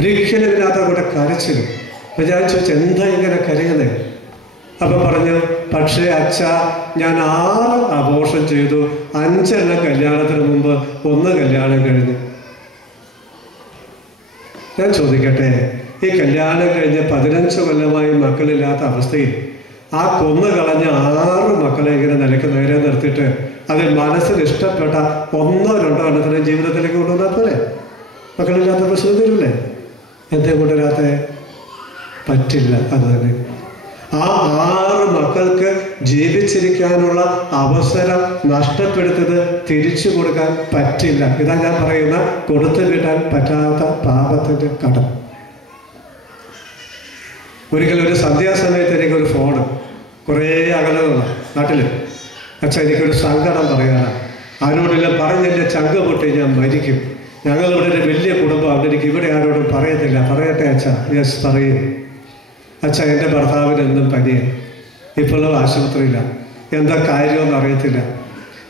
ഒരിക്കലും ഇല്ലാത്ത കൂടെ കരച്ചിലും. അപ്പം ഞാൻ ചോദിച്ചു, എന്താ ഇങ്ങനെ കരയുന്നത്? അപ്പം പറഞ്ഞു, പക്ഷേ അച്ഛ, ഞാൻ 6 അബോർഷൻ ചെയ്തു, 5 എണ്ണം കല്യാണത്തിന് മുമ്പ്, 1 കല്യാണം കഴിഞ്ഞു. ഞാൻ ചോദിക്കട്ടെ, ഈ കല്യാണം കഴിഞ്ഞ് 15 കൊല്ലമായി മക്കളില്ലാത്ത അവസ്ഥയിൽ ആ കൊന്നു കളഞ്ഞ 6 മക്കളെ ഇങ്ങനെ നിലയ്ക്ക് നേരെ നിർത്തിയിട്ട് അതിൽ മനസ്സിന് ഇഷ്ടപ്പെട്ട 1 2 എണ്ണത്തിനെ ജീവിതത്തിലേക്ക് കൊണ്ടുവന്നാൽ പോലെ മക്കളില്ലാത്ത പ്രശ്നം തരില്ലേ? എന്തേ കൊണ്ടുവരാത്ത? പറ്റില്ല. അത് തന്നെ ആ 6 മക്കൾക്ക് ജീവിച്ചിരിക്കാനുള്ള അവസരം നഷ്ടപ്പെടുത്തത് തിരിച്ചു കൊടുക്കാൻ പറ്റില്ല. ഇതാ ഞാൻ പറയുന്ന കൊടുത്തു കിട്ടാൻ പറ്റാത്ത പാപത്തിൻ്റെ കടം. ഒരിക്കലും ഒരു സന്ധ്യാസമയത്ത് എനിക്കൊരു ഫോണ്, കുറേ അകലമുള്ള നാട്ടിൽ, അച്ഛാ എനിക്കൊരു സങ്കടം പറയാനാണ്, ആരോടെല്ലാം പറഞ്ഞെൻ്റെ ചങ്ക പൊട്ടി ഞാൻ മരിക്കും, ഞങ്ങളിവിടെ ഒരു വലിയ കുടുംബമാണ്, എനിക്ക് ഇവിടെ ആരോടും പറയത്തില്ല. പറയട്ടെ അച്ഛാ? യെസ് പറയും. അച്ഛാ, എൻ്റെ ഭർത്താവിന് എന്നും പനിയാണ്, ഇപ്പോഴും ആശുപത്രിയില്ല, എന്താ കാര്യമെന്ന് അറിയത്തില്ല.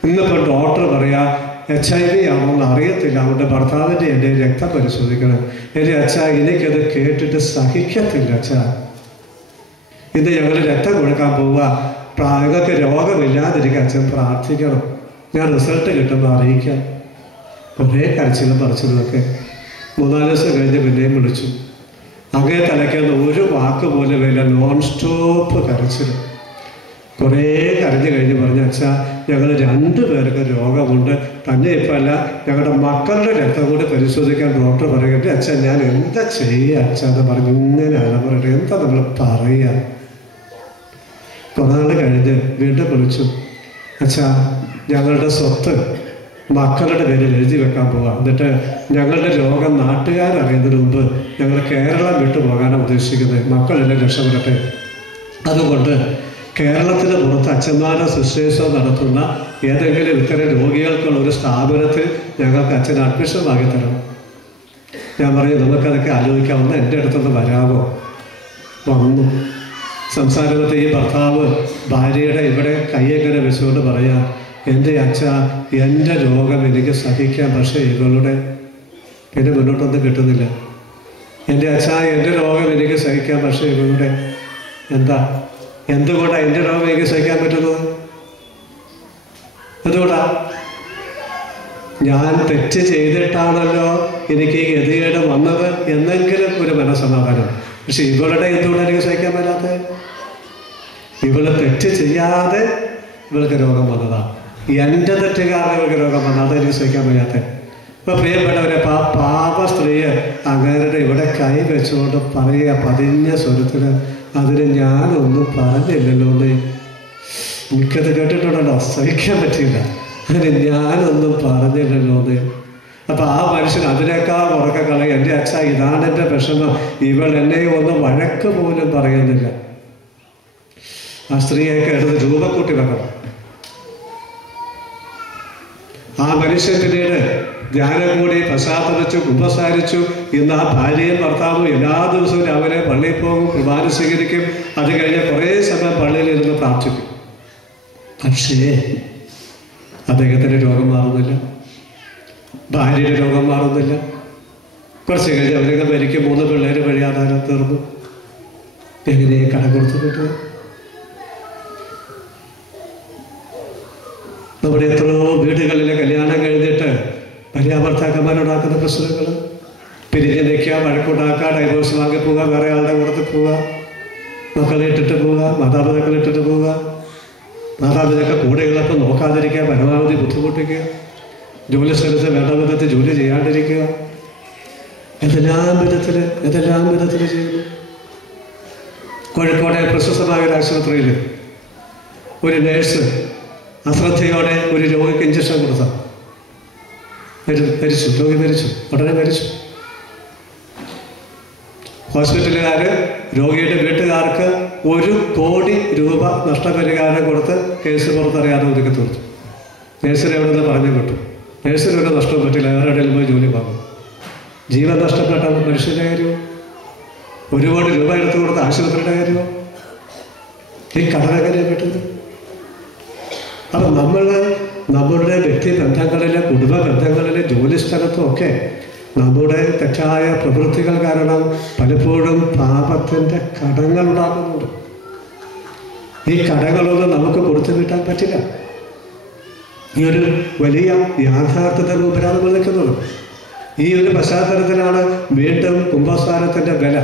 ഇന്നിപ്പോൾ ഡോക്ടർ പറയാ HIV ആണോന്ന് അറിയത്തില്ല, അവരുടെ ഭർത്താവിൻ്റെ എൻ്റെ രക്തം പരിശോധിക്കണം. എൻ്റെ അച്ഛാ, എനിക്കത് കേട്ടിട്ട് സഹിക്കത്തില്ല അച്ഛാ. ഇന്ന് ഞങ്ങൾ രക്തം കൊടുക്കാൻ പോവുക, നിങ്ങൾക്ക് രോഗമില്ലാതിരിക്കുക, അച്ഛൻ പ്രാർത്ഥിക്കണം, ഞാൻ റിസൾട്ട് കിട്ടുമ്പോൾ അറിയിക്കാം. കുറേ കരച്ചിലും പറച്ചിലുമൊക്കെ. 3-4 ദിവസം കഴിഞ്ഞ് പിന്നെയും വിളിച്ചു. അങ്ങേ തലയ്ക്കുന്ന ഒരു വാക്ക് പോലും ഇല്ല, നോൺ സ്റ്റോപ്പ് കരച്ചിൽ. കുറേ കരഞ്ഞു കഴിഞ്ഞ് പറഞ്ഞു, അച്ഛാ, ഞങ്ങൾ 2 പേർക്ക് രോഗമുണ്ട്, തന്നെ ഇപ്പം അല്ല, ഞങ്ങളുടെ മക്കളുടെ രക്തം കൂടി പരിശോധിക്കാൻ ഡോക്ടർ പറയട്ടെ. അച്ഛാ, ഞാൻ എന്താ ചെയ്യുക അച്ഛാ എന്ന് പറഞ്ഞു. ഇങ്ങനെയാണ് പറയട്ടെ, എന്താ നമ്മൾ പറയുക? കുറേ നാൾ കഴിഞ്ഞ് വീണ്ടും വിളിച്ചു, അച്ഛാ, ഞങ്ങളുടെ സ്വത്ത് മക്കളുടെ പേരിൽ എഴുതി വെക്കാൻ പോവാം, എന്നിട്ട് ഞങ്ങളുടെ രോഗം നാട്ടുകാരറിയുന്നതിന് മുമ്പ് ഞങ്ങൾ കേരളം വിട്ടു പോകാനാണ് ഉദ്ദേശിക്കുന്നത്, മക്കളെല്ലാം രക്ഷപ്പെടട്ടെ. അതുകൊണ്ട് കേരളത്തിന് പുറത്ത് അച്ഛന്മാരോ സിസ്റ്റേഴ്സോ നടത്തുന്ന ഏതെങ്കിലും ഇത്തരം രോഗികൾക്കുള്ള ഒരു സ്ഥാപനത്തിൽ ഞങ്ങൾക്ക് അച്ഛന് അഡ്മിഷൻ വാങ്ങി തരണം. ഞാൻ പറഞ്ഞു, നമുക്കതൊക്കെ ആലോചിക്കാവുന്ന, എൻ്റെ അടുത്തൊന്ന് വരാമോ? വന്നു. സംസാരത്തിൽ ഈ ഭർത്താവ് ഭാര്യയുടെ ഇവിടെ കയ്യെങ്ങനെ വെച്ചുകൊണ്ട് പറയാം, എൻ്റെ അച്ഛ, എൻ്റെ രോഗം എനിക്ക് സഹിക്കാം, പക്ഷേ ഇവളുടെ പിന്നെ മുന്നോട്ടൊന്നും കിട്ടുന്നില്ല. എൻ്റെ അച്ഛ, എൻ്റെ രോഗം എനിക്ക് സഹിക്കാം, പക്ഷേ ഇവളുടെ എന്താ, എന്തുകൊണ്ടാണ് എൻ്റെ രോഗം എനിക്ക് സഹിക്കാൻ പറ്റുന്നത്? എന്തുകൊണ്ടാ? ഞാൻ തെറ്റ് ചെയ്തിട്ടാണല്ലോ എനിക്ക് ഈ ഗതികേട് വന്നത് എന്നെങ്കിലും ഒരു മനസ്സമാധാനം. പക്ഷെ ഇവളുടെ എന്തുകൊണ്ടാണ് എനിക്ക് സഹിക്കാൻ പറ്റാത്തത്? ഇവള് തെറ്റ് ചെയ്യാതെ ഇവൾക്ക് രോഗം വന്നതാണ്, എൻ്റെ തെറ്റ് കാരണം ഇവൾക്ക് രോഗം വന്നത്, അതെനിക്ക് സഹിക്കാൻ വയ്യാത്തത്. ഇപ്പൊ പ്രിയപ്പെട്ടവരെ, പാപ സ്ത്രീയെ അങ്ങേരുടെ ഇവിടെ കൈ വെച്ചുകൊണ്ട് പറയുക പതിഞ്ഞ സ്വരത്തിന്, അതിന് ഞാനൊന്നും പറഞ്ഞില്ലല്ലോ എന്ന്. എനിക്കത് കേട്ടിട്ടുണ്ടല്ലോ, സഹിക്കാൻ പറ്റില്ല, അതിന് ഞാനൊന്നും പറഞ്ഞില്ലല്ലോ എന്ന്. അപ്പൊ ആ മനുഷ്യൻ അതിനേക്കാൾ ഉറക്കെ കളയും, എൻ്റെ അച്ഛ, ഇതാണ് എൻ്റെ വിഷമം, ഇവൾ എന്നെ ഒന്നും വഴക്ക് പോലും പറയുന്നില്ല. ആ സ്ത്രീയൊക്കെ എടുത്ത് രൂപക്കൂട്ടി വെക്കണം. ആ മനുഷ്യൻ പിന്നീട് ധ്യാനം കൂടി പശ്ചാത്തലച്ചു, കുമ്പസാരിച്ചു. ഇന്ന് ആ ഭാര്യയും ഭർത്താവും എല്ലാ ദിവസവും രാവിലെ പള്ളിയിൽ പോകും, കുർബാന സ്വീകരിക്കും. അത് കഴിഞ്ഞ് കുറേ സമയം പള്ളിയിലിരുന്ന് പ്രാർത്ഥിക്കും. പക്ഷേ അദ്ദേഹത്തിൻ്റെ രോഗം മാറുന്നില്ല, ഭാര്യയുടെ രോഗം മാറുന്നില്ല. കുറച്ച് കഴിഞ്ഞ് അവരൊക്കെ മരിക്കും, 3 പിള്ളേർ വഴി ആധാരം തീർന്നു. എങ്ങനെ കടം കൊടുത്തു കിട്ടുക? നമ്മുടെ എത്രയോ വീടുകളിലെ കല്യാണം കഴിഞ്ഞിട്ട് ഭാര്യാഭർത്താക്കന്മാരുണ്ടാക്കുന്ന പ്രശ്നങ്ങൾ, പിരിഞ്ഞ് നിൽക്കുക, വഴക്കുണ്ടാക്കുക, ഡൈവോഴ്സ് വാങ്ങി പോവുക, വേറെ ആളുടെ കൂടത്തിൽ പോവുക, മക്കളെ ഇട്ടിട്ട് പോവുക, മാതാപിതാക്കളെ ഇട്ടിട്ട് പോവുക, മാതാപിതാക്കൾ കൂടെയുള്ളപ്പോൾ നോക്കാതിരിക്കുക, പരമാവധി ബുദ്ധിമുട്ടിക്കുക, ജോലി സ്ഥലത്ത് വേണ്ട വിധത്തിൽ ജോലി ചെയ്യാണ്ടിരിക്കുക, ഏതെല്ലാം വിധത്തിൽ ചെയ്യുന്നു. കോഴിക്കോട്ടെ പ്രശസ്തമായ ഒരു ആശുപത്രിയിൽ ഒരു നേഴ്സ് അശ്രദ്ധയോടെ ഒരു രോഗിക്ക് ഇഞ്ചക്ഷൻ കൊടുത്ത മരിച്ചു. രോഗി മരിച്ചു, ഉടനെ മരിച്ചു. ഹോസ്പിറ്റലുകാർ രോഗിയുടെ വീട്ടുകാർക്ക് 1 കോടി രൂപ നഷ്ടപരിഹാരം കൊടുത്ത് കേസ് പുറത്തറിയാതെ ഒതുക്കി തീർത്തു. നേഴ്സിനെ എവിടെ നിന്ന് പറഞ്ഞു വിട്ടു. നേഴ്സിന് ഒരു നഷ്ടം പറ്റില്ല, വേറെ പോയി ജോലി വാങ്ങും. ജീവൻ നഷ്ടപ്പെട്ട മനുഷ്യൻ്റെ കാര്യമോ, 1 കോടി രൂപ എടുത്തു കൊടുത്ത ആശുപത്രിയുടെ കാര്യമോ, ഈ കടനെങ്ങനെയാണ് പറ്റുന്നത്? അപ്പം നമ്മളുടെ വ്യക്തി ബന്ധങ്ങളിലെ, കുടുംബ ബന്ധങ്ങളിലെ, ജോലി സ്ഥലത്തും ഒക്കെ നമ്മുടെ തെറ്റായ പ്രവൃത്തികൾ കാരണം പലപ്പോഴും പാപത്തിൻ്റെ കടങ്ങൾ ഉണ്ടാകുന്നുണ്ട്. ഈ കടങ്ങളൊന്നും നമുക്ക് കൊടുത്തു കിട്ടാൻ പറ്റില്ല. ഈ ഒരു വലിയ യാഥാർത്ഥ്യത്തെ മുമ്പിലാണ് നമ്മൾ നിൽക്കുന്നത്. ഈ ഒരു പശ്ചാത്തലത്തിലാണ് വീണ്ടും കുംഭസാരത്തിൻ്റെ വില.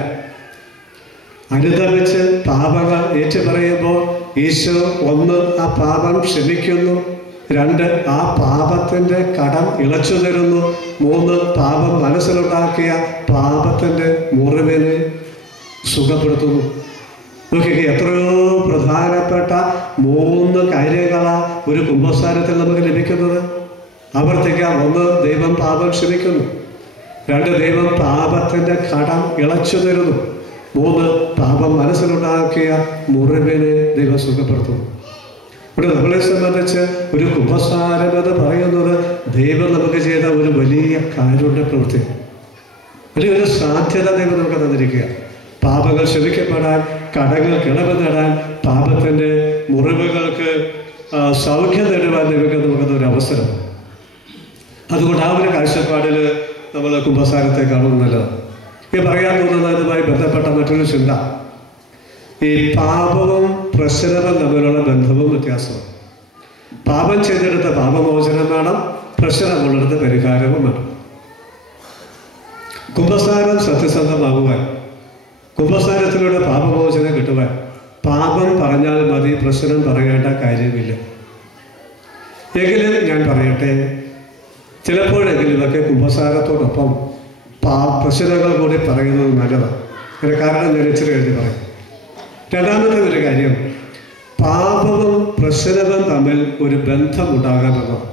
അനുദമിച്ച് പാപങ്ങൾ ഏറ്റുപറയുമ്പോൾ ഈശോ 1 ആ പാപം ക്ഷമിക്കുന്നു, 2 ആ പാപത്തിൻ്റെ കടം ഇളച്ചു തരുന്നു, 3 പാപം മനസ്സിലുണ്ടാക്കിയ പാപത്തിൻ്റെ മുറിവിനെ സുഖപ്പെടുത്തുന്നു. നോക്കിക്കേ, എത്രയോ പ്രധാനപ്പെട്ട 3 കാര്യങ്ങളാണ് ഒരു കുംഭസാരത്തിൽ നമുക്ക് ലഭിക്കുന്നത്. ആവർത്തിക്കാം. 1 ദൈവം പാപം ക്ഷമിക്കുന്നു, 2 ദൈവം പാപത്തിൻ്റെ കടം ഇളച്ചു തരുന്നു, 3 പാപം മനസ്സിലുണ്ടാക്കിയ മുറിവിനെ ദൈവം സുഖപ്പെടുത്തുന്നു. ഇവിടെ നമ്മളെ സംബന്ധിച്ച് ഒരു കുംഭസാരം എന്ന് പറയുന്നത് ദൈവം നമുക്ക് ചെയ്ത ഒരു വലിയ കാരുണ്യ പ്രവൃത്തി, വലിയൊരു സാധ്യത ദൈവം നമുക്ക് തന്നിരിക്കുക. പാപങ്ങൾ ക്ഷമിക്കപ്പെടാൻ, കടങ്ങൾ കിളവ് നേടാൻ, പാപത്തിൻ്റെ മുറിവുകൾക്ക് സൗഖ്യം നേടുവാൻ ദൈവം നമുക്കൊരു അവസരം. അതുകൊണ്ട് ആ ഒരു കാഴ്ചപ്പാടിൽ നമ്മൾ കുംഭസാരത്തെ കാണുന്നത് നല്ലതാണ്. ഈ പറയാൻ തോന്നുന്നതുമായി ബന്ധപ്പെട്ട മറ്റൊരു ചിന്ത, ഈ പാപവും പ്രശ്നവും തമ്മിലുള്ള ബന്ധവും വ്യത്യാസമാണ്. പാപം ചെയ്തെടുത്ത പാപമോചനം വേണം, പ്രശ്നമുള്ളിടത്ത് പരിഹാരവും വേണം. കുംഭസാരം സത്യസന്ധമാകുവാൻ, കുംഭസാരത്തിലൂടെ പാപമോചനം കിട്ടുവാൻ പാപം പറഞ്ഞാൽ മതി, പ്രശ്നം പറയേണ്ട കാര്യമില്ല. എങ്കിലും ഞാൻ പറയട്ടെ, ചിലപ്പോഴെങ്കിലും ഇതൊക്കെ കുംഭസാരത്തോടൊപ്പം പ്രശ്നങ്ങൾ കൂടി പറയുന്നത് നല്ലതാണ്. അതിന് കാരണം ഞാൻ ഇച്ചിരി എഴുതി പറയും. രണ്ടാമത്തെ ഒരു കാര്യം, പാപവും പ്രശ്നവും തമ്മിൽ ഒരു ബന്ധമുണ്ടാകാമെന്നതാണ്.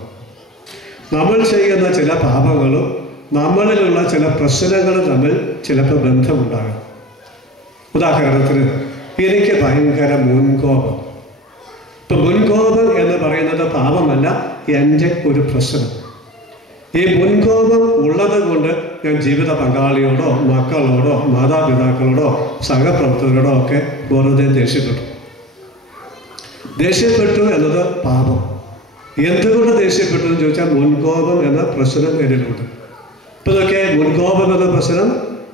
നമ്മൾ ചെയ്യുന്ന ചില പാപങ്ങളും നമ്മളിലുള്ള ചില പ്രശ്നങ്ങളും തമ്മിൽ ചിലപ്പോൾ ബന്ധമുണ്ടാകാം. ഉദാഹരണത്തിന്, എനിക്ക് ഭയങ്കര മുൻകോപം. ഇപ്പം മുൻകോപം എന്ന് പറയുന്നത് പാപമല്ല, എൻ്റെ ഒരു പ്രശ്നം. ഈ മുൻകോപം ഉള്ളത് കൊണ്ട് ഞാൻ ജീവിത പങ്കാളിയോടോ മക്കളോടോ മാതാപിതാക്കളോടോ സഹപ്രവർത്തകരോടോ ഒക്കെ വെറുതെ ദേഷ്യപ്പെട്ടു എന്നത് പാപം. എന്തുകൊണ്ട് ദേഷ്യപ്പെട്ടു എന്ന് ചോദിച്ചാൽ മുൻകോപം എന്ന പ്രശ്നം എന്നിലുണ്ട്. ഇപ്പം ഇതൊക്കെ മുൻകോപം എന്ന പ്രശ്നം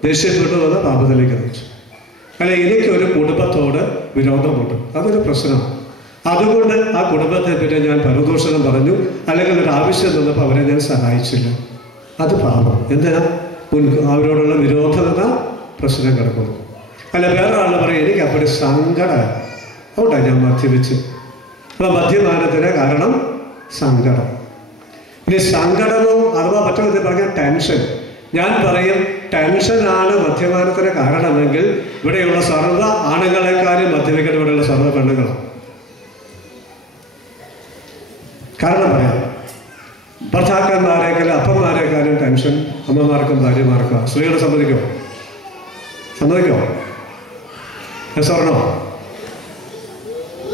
ദേഷ്യപ്പെട്ടു എന്ന പാപത്തിലേക്ക് നയിച്ചു. അല്ലെ, എനിക്കൊരു കുടുംബത്തോട് വിരോധമുണ്ട്, അതൊരു പ്രശ്നമാണ്. അതുകൊണ്ട് ആ കുടുംബത്തെ പറ്റി ഞാൻ പരദൂഷണം പറഞ്ഞു, അല്ലെങ്കിൽ ഒരു ആവശ്യം വന്നപ്പോൾ അവരെ ഞാൻ സഹായിച്ചില്ല, അത് പാപം. എന്തിനാ? അവരോടുള്ള വിരോധം എന്ന പ്രശ്നം കിടക്കുന്നു. അല്ല, വേറൊരാൾ പറയും എനിക്ക് അപ്പോൾ സങ്കടം, അതുകൊണ്ടാണ് ഞാൻ മദ്യപിച്ചു. അപ്പോൾ മദ്യപാനത്തിന് കാരണം സങ്കടം. ഇനി സങ്കടമോ അഥവാ മറ്റു വിധത്തിൽ പറഞ്ഞാൽ ടെൻഷൻ. ഞാൻ പറയും ടെൻഷനാണ് മദ്യപാനത്തിന് കാരണമെങ്കിൽ ഇവിടെയുള്ള സർവ്വ ആണുങ്ങളെക്കാളും മദ്യപിക്കുന്ന ഇവിടെയുള്ള സർവ്വ പെണ്ണുങ്ങളാണ്. കാരണം പറയാം, ഭർത്താക്കന്മാരെക്കാളും അപ്പന്മാരെക്കാളും ടെൻഷൻ അമ്മമാർക്കും ഭാര്യമാർക്കും. സ്ത്രീകൾ സമ്മതിക്കോ? സ്വർണോ?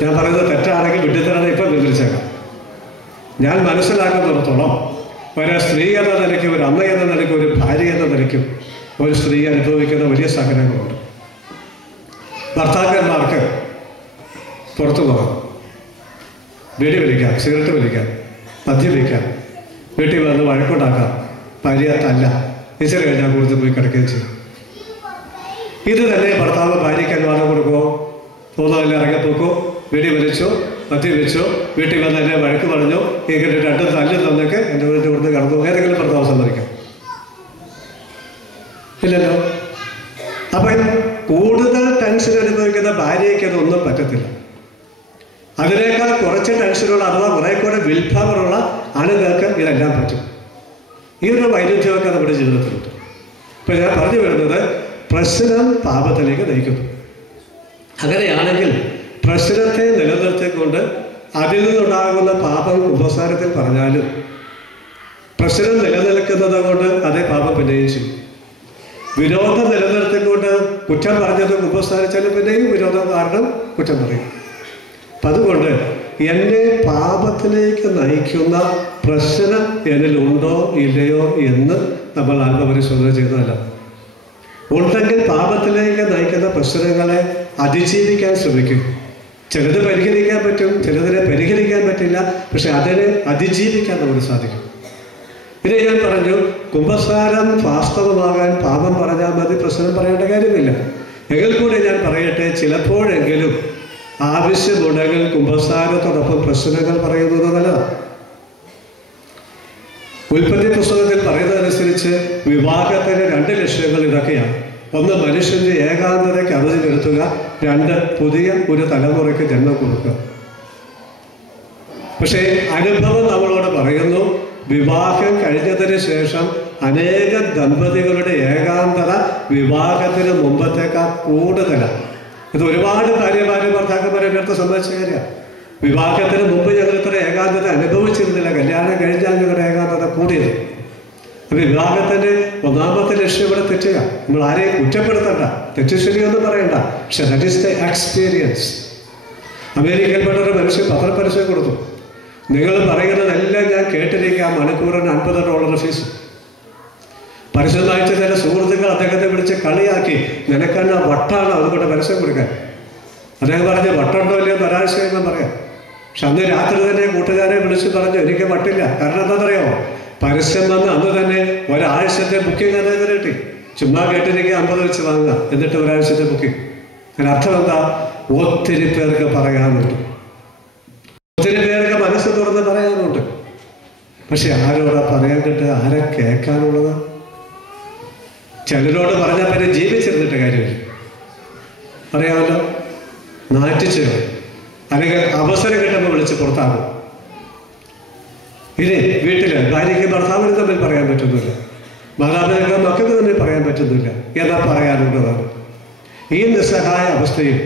ഞാൻ പറയുന്നത് തെറ്റാണെങ്കിൽ വിട്ടിത്തരാണ് ഇപ്പം വിവരിച്ചേക്കാം. ഞാൻ മനസ്സിലാക്കുന്നിടത്തോളം ഒരു സ്ത്രീ എന്ന നിലയ്ക്ക്, ഒരു അമ്മ എന്ന നിലയ്ക്ക്, ഒരു ഭാര്യ എന്ന നിലയ്ക്കും ഒരു സ്ത്രീ അനുഭവിക്കുന്ന വലിയ സഹനങ്ങളുണ്ട്. ഭർത്താക്കന്മാർക്ക് പുറത്തു പോകാം, ബീഡി വലിക്കാം, സിഗരറ്റ് വലിക്കാം, മദ്യപിക്കാം, വീട്ടിൽ വന്ന് വഴക്കുണ്ടാക്കാം, ഭാര്യ തല്ല, ഇച്ചിരി കഴിഞ്ഞാൽ കൂടുതൽ പോയി കിടക്കുകയും ചെയ്യും. ഇത് തന്നെ ഭർത്താവ് ഭാര്യയ്ക്ക് അനുവാദം കൊടുക്കുമോ? തോന്നുന്നില്ല, ഇറങ്ങിപ്പോക്കോ, ബീഡി വലിച്ചോ, മദ്യപിച്ചോ, വീട്ടിൽ വന്ന് എന്നെ വഴക്ക് പറഞ്ഞോ, ഇങ്ങനെ 2 തല്ലും തന്നൊക്കെ എൻ്റെ വീട്ടിൽ കൊടുത്ത് കിടന്നു, ഏതെങ്കിലും ഭർത്താവ് സമ്മതിക്കാം? ഇല്ലല്ലോ. അപ്പം കൂടുതൽ ടെൻഷൻ അനുഭവിക്കുന്ന ഭാര്യയ്ക്ക് അതൊന്നും പറ്റത്തില്ല. അതിനേക്കാൾ കുറച്ച് ടെൻഷനുള്ള അഥവാ കുറെ കൂടെ വിൽ പവറുള്ള ആളുകൾക്ക് ഇതെല്ലാം പറ്റും. ഈ ഒരു വൈരുദ്ധ്യമൊക്കെ നമ്മുടെ ജീവിതത്തിലുണ്ട്. ഇപ്പം ഞാൻ പറഞ്ഞു വരുന്നത്, പ്രശ്നം പാപത്തിലേക്ക് നയിക്കുന്നു. അങ്ങനെയാണെങ്കിൽ പ്രശ്നത്തെ നിലനിർത്തിക്കൊണ്ട് അതിൽ നിന്നുണ്ടാകുന്ന പാപം കുംഭസാരത്തിൽ പറഞ്ഞാലും പ്രശ്നം നിലനിൽക്കുന്നത് കൊണ്ട് അതേ പാപം പിന്നെയും ചെയ്യും. വിരോധം നിലനിർത്തിക്കൊണ്ട് കുറ്റം പറഞ്ഞത് കുംഭസാരിച്ചാലും പിന്നെയും വിരോധം കാരണം കുറ്റം പറയും. അപ്പം അതുകൊണ്ട് എന്നെ പാപത്തിലേക്ക് നയിക്കുന്ന പ്രശ്നം എന്നിലുണ്ടോ ഇല്ലയോ എന്ന് നമ്മൾ ആത്മപരിശോധന ചെയ്യുന്നതല്ല. ഉണ്ടെങ്കിൽ പാപത്തിലേക്ക് നയിക്കുന്ന പ്രശ്നങ്ങളെ അതിജീവിക്കാൻ ശ്രമിക്കും. ചിലത് പരിഹരിക്കാൻ പറ്റും, ചിലതിനെ പരിഹരിക്കാൻ പറ്റില്ല, പക്ഷെ അതിനെ അതിജീവിക്കാൻ നമുക്ക് സാധിക്കും. പിന്നെ ഞാൻ പറഞ്ഞു, കുമ്പസാരം വാസ്തവമാകാൻ പാപം പറഞ്ഞാൽ മതി, പ്രശ്നം പറയേണ്ട കാര്യമില്ല. എങ്കിൽ കൂടി ഞാൻ പറയട്ടെ, ചിലപ്പോഴെങ്കിലും ആവശ്യമുണ്ടെങ്കിൽ കുമ്പസാരത്തോടൊപ്പം പ്രശ്നങ്ങൾ പറയുന്നത് നല്ലതാണ്. ഉൽപ്പത്തി പുസ്തകത്തിൽ പറയുന്നതനുസരിച്ച് വിവാഹത്തിന് 2 ലക്ഷ്യങ്ങൾ ഇതൊക്കെയാണ്. ഒന്ന്, മനുഷ്യന്റെ ഏകാന്തതയ്ക്ക് അറുതി വരുത്തുക. 2, പുതിയ ഒരു തലമുറയ്ക്ക് ജന്മം കൊടുക്കുക. പക്ഷേ അനുഭവം നമ്മളോട് പറയുന്നു, വിവാഹം കഴിഞ്ഞതിന് ശേഷം അനേക ദമ്പതികളുടെ ഏകാന്തത വിവാഹത്തിന് മുമ്പത്തേക്കാൾ കൂടുതലാണ്. ഇത് ഒരുപാട് ഭാര്യമാരും ഭർത്താക്കന്മാരും എൻ്റെ അടുത്ത് സംബന്ധിച്ച കാര്യമാണ്. വിവാഹത്തിന് മുമ്പ് ഞങ്ങൾ ഇത്ര ഏകാന്തത അനുഭവിച്ചിരുന്നില്ല, കല്യാണം കഴിഞ്ഞാൽ ഞങ്ങളുടെ ഏകാന്തത കൂടിയത്. അപ്പം വിവാഹത്തിൻ്റെ ഒന്നാമത്തെ ലക്ഷ്യം ഇവിടെ തെറ്റുക. നമ്മൾ ആരെയും കുറ്റപ്പെടുത്തണ്ട, തെറ്റ് ശരിയൊന്നും പറയണ്ട. പക്ഷെ ദാറ്റ് ഈസ് ദ എക്സ്പീരിയൻസ്. അമേരിക്കയിൽപ്പെട്ടൊരു മനുഷ്യൻ പത്രപരസ്യം കൊടുത്തു, നിങ്ങൾ പറയുന്നതെല്ലാം ഞാൻ കേട്ടിരിക്കാം, മണിക്കൂറിന് $50 ഫീസ്. പരസ്യം വായിച്ച ചില സുഹൃത്തുക്കൾ അദ്ദേഹത്തെ വിളിച്ച് കളിയാക്കി, നിനക്കെന്നാ വട്ടാണ് അതുകൊണ്ട് പരസ്യം കൊടുക്കാൻ. അദ്ദേഹം പറഞ്ഞ്, വട്ടുണ്ടോ ഇല്ലയോ ഒരാഴ്ചയെന്ന് പറയാം. പക്ഷെ അന്ന് രാത്രി തന്നെ കൂട്ടുകാരെ വിളിച്ച് പറഞ്ഞു, എനിക്ക് വട്ടില്ല. കാരണം എന്താണെന്നറിയാമോ, പരസ്യം വന്ന് അന്ന് തന്നെ ഒരാഴ്ചത്തെ ബുക്കിംഗ് അദ്ദേഹത്തിന് കിട്ടി. ചുമ്മാ കേട്ടിരിക്കുക, 50 വെച്ച് വാങ്ങുക, എന്നിട്ട് ഒരാഴ്ചത്തെ ബുക്കിംഗ്. അതിനർത്ഥം എന്താ, ഒത്തിരി പേർക്ക് പറയാനുണ്ട്, ഒത്തിരി പേർക്ക് മനസ്സ് തുറന്ന് പറയാനുണ്ട്. പക്ഷെ ആരോടാ പറയാൻ കിട്ടുക, ആരെ കേൾക്കാനുള്ളത്? ചിലരോട് പറഞ്ഞാൽ പിന്നെ ജീവിച്ചിരുന്നിട്ട് കാര്യമില്ല. അറിയാമല്ലോ, നാറ്റിച്ച് അല്ലെങ്കിൽ അവസരം കിട്ടുമ്പോൾ വിളിച്ച് പുറത്താകും. ഇനി വീട്ടിൽ ഭാര്യയ്ക്ക് ഭർത്താവിന് തമ്മിൽ പറയാൻ പറ്റുന്നില്ല, മാതാപിതാക്കൾ മക്കൾക്ക് തമ്മിൽ പറയാൻ പറ്റുന്നില്ല, എന്നാ പറയാനുള്ളതാണ്. ഈ നിസ്സഹായ അവസ്ഥയിൽ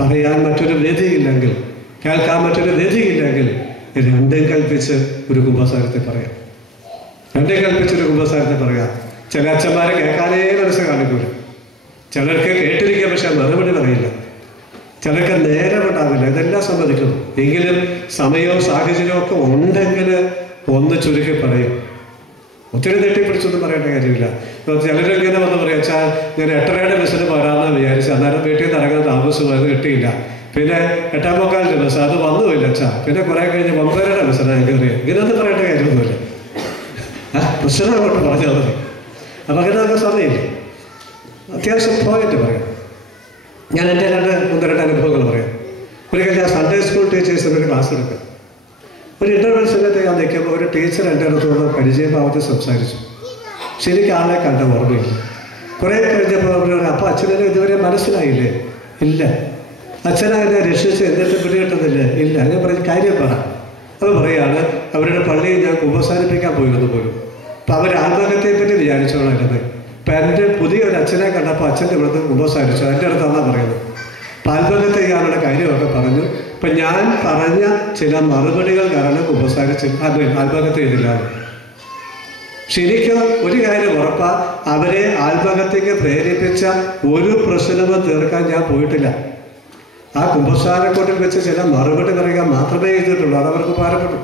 പറയാൻ മറ്റൊരു വേദിയില്ലെങ്കിൽ, കേൾക്കാൻ മറ്റൊരു വേദിയില്ലെങ്കിൽ, 2 കൽപ്പിച്ച് ഒരു കുമ്പസാരത്തെ പറയാം. 2 കൽപ്പിച്ചൊരു കുമ്പസാരത്തെ പറയാം. ചില അച്ഛന്മാരെ കേൾക്കാനേ മനസ്സ് കാണിക്കൂല. ചിലർക്ക് കേട്ടിരിക്കുക, പക്ഷെ മറുപടി പറയില്ല. ചിലർക്ക് നേരമുണ്ടാവില്ല. ഇതെല്ലാം സമ്മതിക്കുന്നു. എങ്കിലും സമയവും സാഹചര്യവും ഒക്കെ ഉണ്ടെങ്കിൽ ഒന്ന് ചുരുക്കി പറയും. ഒത്തിരി നെട്ടിപ്പിടിച്ചൊന്നും പറയേണ്ട കാര്യമില്ല. ചിലരിങ്ങനെ വന്ന് പറയാം, അച്ഛാ ഞാൻ 8:30 ബസ്സിന് പോരാമെന്ന് വിചാരിച്ചു, അന്നേരം വീട്ടിൽ നിന്ന് ഇറങ്ങാൻ താമസമായത് കിട്ടിയില്ല. പിന്നെ 8:45 ബസ്, അത് വന്നുമില്ല അച്ഛാ. പിന്നെ കുറെ കഴിഞ്ഞ് 9:30 ബസ്സിനാണ് കയറിയത്. ഇങ്ങനെയൊന്നും പറയേണ്ട കാര്യമൊന്നുമില്ല. പ്രശ്നം അങ്ങോട്ട് പറഞ്ഞാൽ മതി. അപ്പം അങ്ങനെയൊക്കെ സമയമില്ല. അത്യാവശ്യം പോയിട്ട് പറയാം. ഞാൻ എൻ്റെ 1-2 അനുഭവങ്ങൾ പറയാം. ഒരിക്കൽ ഞാൻ സൺഡേ സ്കൂൾ ടീച്ചേഴ്സിന് ഒരു ക്ലാസ് എടുക്കാം. ഒരു ഇൻ്റർവെൽ സമയത്ത് ഞാൻ നിൽക്കുമ്പോൾ ഒരു ടീച്ചർ എൻ്റെ അടുത്തോട് പരിചയഭാവത്തിൽ സംസാരിച്ചു. ശരിക്കും ആളെ കണ്ട ഓർമ്മയില്ല. കുറേ കഴിഞ്ഞപ്പോൾ അപ്പോൾ അച്ഛനെ ഇതുവരെ മനസ്സിലായില്ലേ? ഇല്ല. അച്ഛനെ എന്നെ രക്ഷിച്ച് എന്നിട്ട് പിടികിട്ടുന്നില്ലേ? ഇല്ല. ഞാൻ പറഞ്ഞ കാര്യം പറ. അത് പറയാണ്, അവരുടെ പള്ളിയിൽ ഞാൻ കുമ്പസാരിപ്പിക്കാൻ പോയിരുന്നു പോലും. അപ്പം അവർ ആത്മഹത്യയെ പറ്റി വിചാരിച്ചോളായിരുന്നത്. അപ്പം എൻ്റെ പുതിയൊരു അച്ഛനെ കണ്ടപ്പോൾ അച്ഛൻ്റെ ഇവിടുന്ന് കുമ്പസാരിച്ചു. എൻ്റെ അടുത്താണെന്നാണ് പറയുന്നത്. അപ്പം ആത്മഹത്യ ചെയ്യാനുള്ള കാര്യമൊക്കെ പറഞ്ഞു. അപ്പം ഞാൻ പറഞ്ഞ ചില മറുപടികൾ കാരണം ആത്മഹത്യ ചെയ്തില്ല. ശരിക്കും ഒരു കാര്യം ഉറപ്പാ, അവരെ ആത്മഹത്യക്ക് പ്രേരിപ്പിച്ച ഒരു പ്രശ്നവും തീർക്കാൻ ഞാൻ പോയിട്ടില്ല. ആ കുമ്പസാരക്കൂട്ടിൽ വെച്ച് ചില മറുപടി പറയുക മാത്രമേ ചെയ്തിട്ടുള്ളൂ. അതവർക്ക് ഉപകാരപ്പെട്ടു.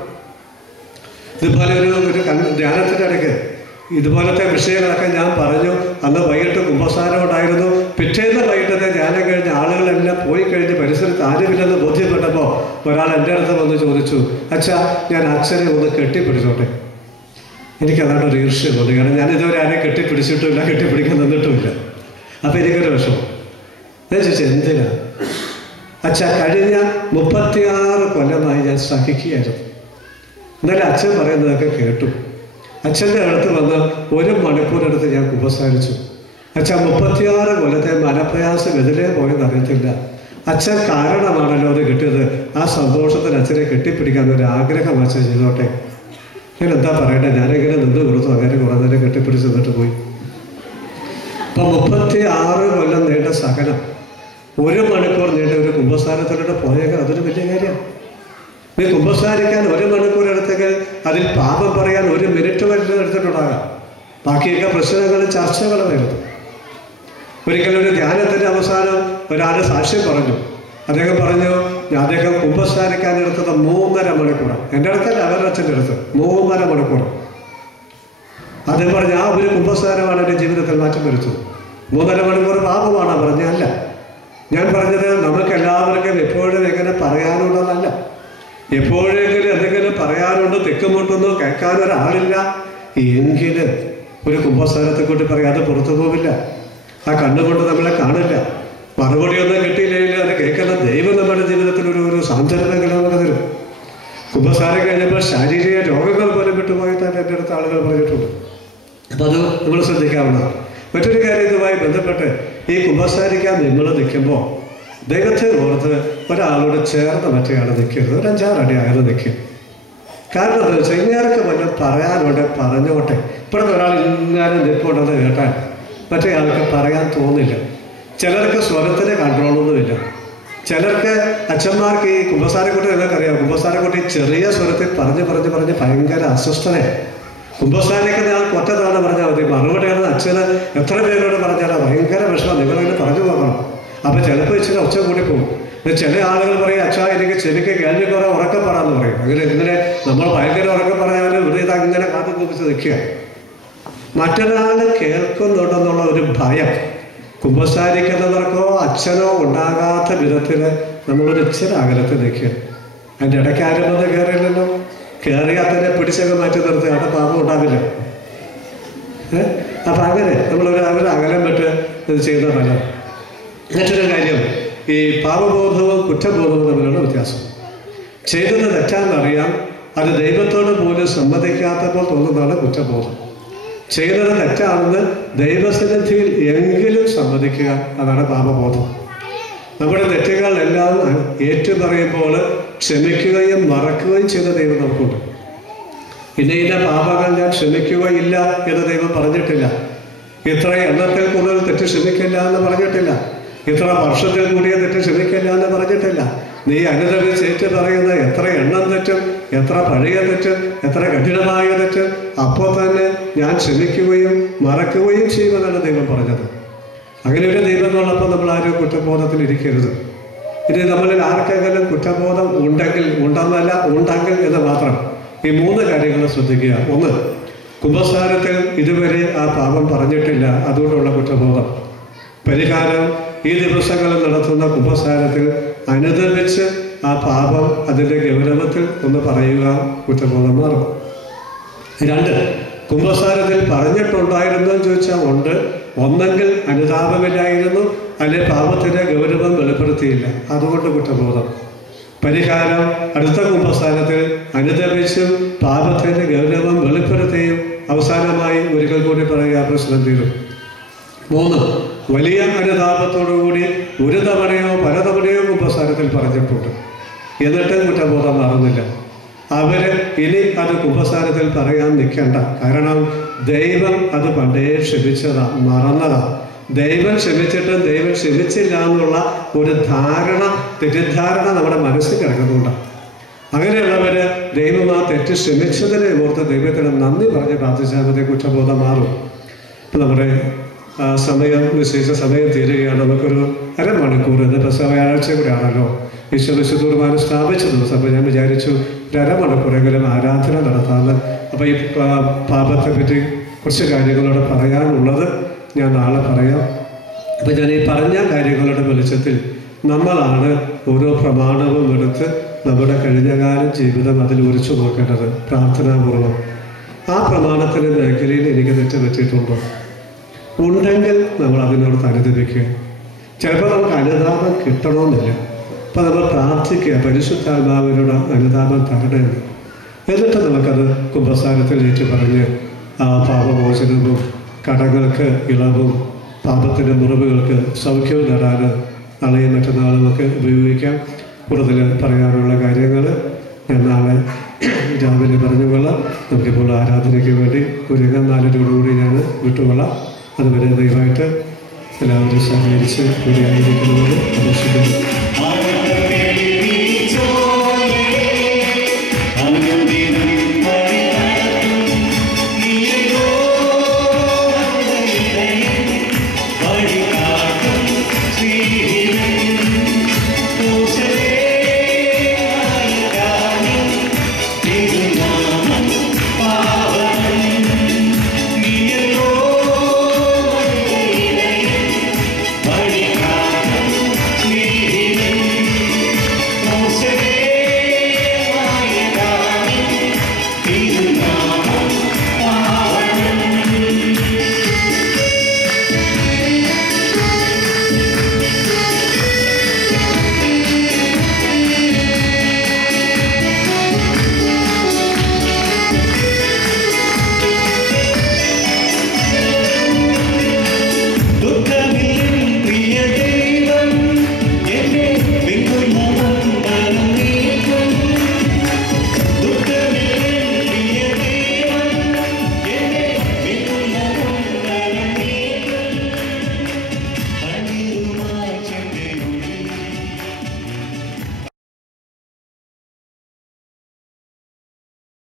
ഇതുപോലെ ഒരു ധ്യാനത്തിൻ്റെ ഇടയ്ക്ക് ഇതുപോലത്തെ വിഷയങ്ങളൊക്കെ ഞാൻ പറഞ്ഞു. അന്ന് വൈകിട്ട് കുമ്പസാരം ഉണ്ടായിരുന്നു. പിറ്റേന്ന് വൈകിട്ടത്തെ ധ്യാനം കഴിഞ്ഞ് ആളുകളെല്ലാം പോയി കഴിഞ്ഞ് പരിസരത്ത് ആരുമില്ലെന്ന് ബോധ്യപ്പെട്ടപ്പോൾ ഒരാൾ എൻ്റെ അടുത്ത് വന്ന് ചോദിച്ചു, അച്ഛാ ഞാൻ അച്ഛനെ ഒന്ന് കെട്ടിപ്പിടിച്ചോട്ടെ. എനിക്കതാണ് ഒരു ഈർഷ്യ തോന്നി. കാരണം ഞാൻ ഇതുവരെ ആരെയും കെട്ടിപ്പിടിച്ചിട്ടുമില്ല, കെട്ടിപ്പിടിക്കാൻ നിന്നിട്ടുമില്ല. അപ്പം എനിക്കൊരു വിഷമം. ഞാൻ ചോദിച്ചു, എന്തിനാ? അച്ഛാ കഴിഞ്ഞ 36 കൊല്ലമായി ഞാൻ സഹിക്കുകയായിരുന്നു. എന്നാലും അച്ഛൻ പറയുന്നതൊക്കെ കേട്ടു. അച്ഛൻ്റെ അടുത്ത് വന്ന് 1 മണിക്കൂറെടുത്ത് ഞാൻ കുമ്പസാരിച്ചു. അച്ഛൻ 36 കൊല്ലത്തെ മനപ്രയാസം എതിരെ പോയെന്ന് അറിയത്തില്ല. അച്ഛൻ കാരണമാണല്ലോ അത് കിട്ടിയത്. ആ സന്തോഷത്തിന് അച്ഛനെ കെട്ടിപ്പിടിക്കാൻ ഒരു ആഗ്രഹം അച്ഛൻ ചെയ്തോട്ടെ. ഞാൻ എന്താ പറയട്ടെ, ഞാനിങ്ങനെ നിന്ന് കൊടുത്തു. അങ്ങനെ കുറേ നേരം കെട്ടിപ്പിടിച്ച് നിന്നിട്ട് പോയി. അപ്പം 36 കൊല്ലം നീണ്ട സഹനം 1 മണിക്കൂർ നീണ്ട ഒരു കുമ്പസാരത്തിലൂടെ പോയേക്കാം. അതൊരു വലിയ കാര്യമാണ്. നീ കുമ്പസാരിക്കാൻ 1 മണിക്കൂർ എടുത്തെങ്കിൽ അതിൽ പാപം പറയാൻ 1 മിനിറ്റ് വരെ എടുത്തിട്ടുണ്ടാകാം. ബാക്കിയൊക്കെ പ്രശ്നങ്ങളും ചർച്ചകളുമായിരുന്നു. ഒരിക്കലും ഒരു ധ്യാനത്തിൻ്റെ അവസാനം ഒരാൾ സാക്ഷ്യം പറഞ്ഞു. അദ്ദേഹം പറഞ്ഞു, അദ്ദേഹം കുമ്പസാരിക്കാൻ എടുത്തത് 3.5 മണിക്കൂറാണ്. എൻ്റെ അടുത്തല്ല, അവരുടെ അച്ഛൻ്റെ അടുത്ത് 3.5 മണിക്കൂർ. അദ്ദേഹം പറഞ്ഞു, ആ ഒരു കുമ്പസാരമാണ് എൻ്റെ ജീവിതത്തിൽ മാറ്റം വരുത്തുന്നത്. 3.5 മണിക്കൂർ പാപമാണ് പറഞ്ഞ അല്ല. ഞാൻ പറഞ്ഞത് നമുക്ക് എല്ലാവർക്കും എപ്പോഴും എങ്ങനെ പറയാനുള്ളതല്ല. എപ്പോഴെങ്കിലും എന്തെങ്കിലും പറയാനുണ്ട്, തെക്കുമുട്ടൊന്നും കേൾക്കാനൊരാളില്ല എങ്കിൽ ഒരു കുംഭസാരത്തെ കൂട്ടി പറയും അത് പുറത്തു പോവില്ല. ആ കണ്ണുകൊണ്ട് നമ്മളെ കാണില്ല. മറുപടിയൊന്നും കിട്ടിയില്ലെങ്കിൽ അത് കേൾക്കുന്ന ദൈവം നമ്മുടെ ജീവിതത്തിൽ ഒരു സാന്ത്വനമെങ്കിലും തരും. കുംഭസാരം കഴിഞ്ഞപ്പോൾ ശാരീരിക രോഗങ്ങൾ പോലും വിട്ടുപോയിട്ടാണ് എൻ്റെ അടുത്ത് ആളുകൾ പറഞ്ഞിട്ടുണ്ട്. അപ്പം അത് നമ്മൾ ശ്രദ്ധിക്കാവുന്നതാണ്. മറ്റൊരു കാര്യം ഇതുമായി ബന്ധപ്പെട്ട് ഈ കുംഭസാരിക്കാൻ നിങ്ങൾ നിൽക്കുമ്പോൾ ദൈവത്തെ ഓർത്ത് ഒരാളോട് ചേർന്ന് മറ്റേയാൾ നിൽക്കരുത്. ഒരു 5-6 അടി അകന്ന് നിൽക്കും. കാരണം എന്താ വെച്ചാൽ ഇങ്ങേർക്ക് വല്ലതും പറയാനുണ്ട് പറഞ്ഞോട്ടെ. ഇപ്പോഴത്തെ ഒരാൾ ഇങ്ങനെ നിൽപ്പുണ്ടെന്ന് കേട്ടാൽ മറ്റേ ആൾക്ക് പറയാൻ തോന്നില്ല. ചിലർക്ക് സ്വരത്തിന് കൺട്രോളൊന്നുമില്ല. ചിലർക്ക് അച്ഛന്മാർക്ക് ഈ കുമ്പസാരക്കുട്ടി നിങ്ങൾക്കറിയാം, കുമ്പസാരക്കുട്ടി ചെറിയ സ്വരത്തിൽ പറഞ്ഞ് ഭയങ്കര അസ്വസ്ഥതയാണ്. കുമ്പസാരിക്കുന്ന ആൾക്ക് ഒറ്റതാണ് പറഞ്ഞാൽ മതി. മറുപടിയാണ് അച്ഛന് എത്ര പേരോട് പറഞ്ഞാൽ ഭയങ്കര വിഷമം. നിങ്ങളതിന് പറഞ്ഞു പോകണം. അപ്പം ചിലപ്പോൾ ഇച്ചിരി ഒച്ച കൂടി പോകും. ചില ആളുകൾ പറയും അച്ഛാ എനിക്ക് ചെവിക്ക് കേൾവി കുറെ ഉറക്കം പറയാമെന്ന് പറയും. ഇങ്ങനെ നമ്മൾ ഭയങ്കര ഉറക്കം പറഞ്ഞാലും ഇത് അങ്ങനെ കാത്തു കുപ്പിച്ച് നിൽക്കുക. മറ്റൊരാൾ കേൾക്കുന്നുണ്ടെന്നുള്ള ഒരു ഭയം കുമ്പസാരിക്കുന്നവർക്കോ അച്ഛനോ ഉണ്ടാകാത്ത വിധത്തിൽ നമ്മളൊരു ഇച്ചിരി അകലത്തിൽ നിൽക്കുക. അതിൻ്റെ ഇടയ്ക്ക് ആരും വന്ന് കയറിയില്ലല്ലോ. കയറിയാൽ തന്നെ പിടിച്ചൊക്കെ മാറ്റി നിർത്തി അവിടെ പാപം ഉണ്ടാവില്ല. അപ്പം അങ്ങനെ നമ്മളൊരു അകലം വിട്ട് ഇത് ചെയ്യുന്ന ഫലം. മറ്റൊരു കാര്യം, ഈ പാപബോധവും കുറ്റബോധവും തമ്മിലുള്ള വ്യത്യാസം. ചെയ്തത് തെറ്റാന്നറിയാം, അത് ദൈവത്തോട് പോലും സമ്മതിക്കാത്തപ്പോൾ തോന്നുന്നതാണ് കുറ്റബോധം. ചെയ്യുന്നത് തെറ്റാണെന്ന് ദൈവസന്നിധിയിൽ എങ്കിലും സമ്മതിക്കുക, അതാണ് പാപബോധം. നമ്മുടെ തെറ്റുകളെല്ലാം ഏറ്റുപറയുമ്പോൾ ക്ഷമിക്കുകയും മറക്കുകയും ചെയ്യുന്ന ദൈവം നമുക്കുണ്ട്. ഇന്ന പാപങ്ങൾ ഞാൻ ക്ഷമിക്കുകയില്ല എന്ന് ദൈവം പറഞ്ഞിട്ടില്ല. ഇത്ര എണ്ണത്തിൽ കൂടുതൽ തെറ്റ് ക്ഷമിക്കില്ല എന്ന് പറഞ്ഞിട്ടില്ല. ഇത്ര വർഷത്തിൽ കൂടിയ തെറ്റ് ക്ഷമിക്കില്ല എന്ന് പറഞ്ഞിട്ടില്ല. നീ അനുദപിച്ച് ഏറ്റു പറയുന്ന എത്ര എണ്ണം തെറ്റും, എത്ര പഴയ തെറ്റും, എത്ര കഠിനമായ തെറ്റും അപ്പോൾ തന്നെ ഞാൻ ക്ഷമിക്കുകയും മറക്കുകയും ചെയ്യുമെന്നാണ് ദൈവം പറഞ്ഞത്. അങ്ങനെ ഒരു ദൈവം എന്നുള്ളപ്പോൾ നമ്മൾ ആരും കുറ്റബോധത്തിൽ ഇരിക്കരുത്. ഇനി നമ്മളിൽ ആർക്കെങ്കിലും കുറ്റബോധം ഉണ്ടെങ്കിൽ എന്ന് മാത്രം ഈ 3 കാര്യങ്ങൾ ശ്രദ്ധിക്കുക. 1, കുമ്പസാരത്തിൽ ഇതുവരെ ആ പാപം പറഞ്ഞിട്ടില്ല, അതുകൊണ്ടുള്ള കുറ്റബോധം. പരിഹാരം ഈ ദിവസങ്ങളിൽ നടത്തുന്ന കുമ്പസാരത്തിൽ അനുദപിച്ച് ആ പാപം അതിൻ്റെ ഗൗരവത്തിൽ ഒന്ന് പറയുക, കുറ്റബോധം മാറും. 2, കുമ്പസാരത്തിൽ പറഞ്ഞിട്ടുണ്ടായിരുന്നു എന്ന് ചോദിച്ചാൽ ഉണ്ട്. ഒന്നെങ്കിൽ അനുതാപമില്ലായിരുന്നു, അല്ലെ പാപത്തിൻ്റെ ഗൗരവം വെളിപ്പെടുത്തിയില്ല, അതുകൊണ്ട് കുറ്റബോധം. പരിഹാരം അടുത്ത കുമ്പസാരത്തിൽ അനുദപിച്ചും പാപത്തിൻ്റെ ഗൗരവം വെളിപ്പെടുത്തിയും അവസാനമായി ഒരിക്കൽ കൂടി പറയുക, പ്രശ്നം തീരും. 3, വലിയ അനുതാപത്തോടുകൂടി ഒരു തവണയോ പലതവണയോ കുമ്പസാരത്തിൽ പറഞ്ഞിട്ടുണ്ട്, എന്നിട്ടും കുറ്റബോധം മാറുന്നില്ല. അവര് ഇനി അത് കുമ്പസാരത്തിൽ പറയാൻ നിൽക്കേണ്ട. കാരണം ദൈവം അത് പണ്ടേ ക്ഷമിച്ചതാ, മറന്നതാ. ദൈവം ക്ഷമിച്ചിട്ടും ദൈവം ക്ഷമിച്ചില്ല എന്നുള്ള ഒരു തെറ്റിദ്ധാരണ നമ്മുടെ മനസ്സിൽ കിടക്കുന്നുണ്ട്. അങ്ങനെയുള്ളവര് ദൈവം ആ തെറ്റ് ക്ഷമിച്ചതിനെ ഓർത്ത് ദൈവത്തിന് നന്ദി പറഞ്ഞ് പ്രാർത്ഥിച്ചാൽ മതി, കുറ്റബോധം മാറും. ഇപ്പം നമ്മുടെ നിശ്ചയിച്ച സമയം തീരുകയാണ്. നമുക്കൊരു അരമണിക്കൂർ, ഇന്നിപ്പോൾ വ്യാഴാഴ്ച കൂടെ ആണല്ലോ, വിശ്വ കുർബാന സ്ഥാപിച്ച ദിവസം. അപ്പോൾ ഞാൻ വിചാരിച്ചു ഒരു അരമണിക്കൂറെങ്കിലും ആരാധന നടത്താമെന്ന്. അപ്പോൾ ഈ പാപത്തെ പറ്റി കുറച്ച് കാര്യങ്ങളോട് പറയാനുള്ളത് ഞാൻ നാളെ പറയാം. അപ്പം ഞാൻ ഈ പറഞ്ഞ കാര്യങ്ങളുടെ വെളിച്ചത്തിൽ നമ്മളാണ് ഓരോ പ്രമാണവും എടുത്ത് നമ്മുടെ കഴിഞ്ഞകാല ജീവിതം അതിൽ ഉരച്ചു നോക്കേണ്ടത്, പ്രാർത്ഥനാപൂർവ്വം. ആ പ്രമാണത്തിൻ്റെ മേഖലയിൽ എനിക്ക് തെറ്റ് പറ്റിയിട്ടുണ്ടോ? ഉണ്ടെങ്കിൽ നമ്മൾ അതിനോട് അനുദപിക്കുക. ചിലപ്പോൾ നമുക്ക് അനുതാപം കിട്ടണമെന്നില്ല. അപ്പം നമ്മൾ പ്രാർത്ഥിക്കുക, പരിശുദ്ധാത്മാവിനോട് അനുതാപം തരണമെന്ന്. എന്നിട്ട് നമുക്കത് കുമ്പസാരത്തിൽ ഏറ്റു പറഞ്ഞ് ആ പാപമോചനവും കടങ്ങൾക്ക് ഇളവും പാപത്തിൻ്റെ മുറിവുകൾക്ക് സൗഖ്യവും തരാൻ നാളെയും മറ്റന്നാൾ നമുക്ക് ഉപയോഗിക്കാം. കൂടുതൽ പറയാനുള്ള കാര്യങ്ങൾ ഞാൻ നാളെ രാവിലെ പറഞ്ഞുകൊള്ളാം. നമുക്കിപ്പോൾ ആരാധനയ്ക്ക് വേണ്ടി ഒരു 4 ഞാൻ വിട്ടുകൊള്ളാം. അതുവരെ ദയവായിട്ട് എല്ലാവരും സഹകരിച്ച് കൂടിയായിരിക്കുന്നത് അപേക്ഷിക്കുന്നു.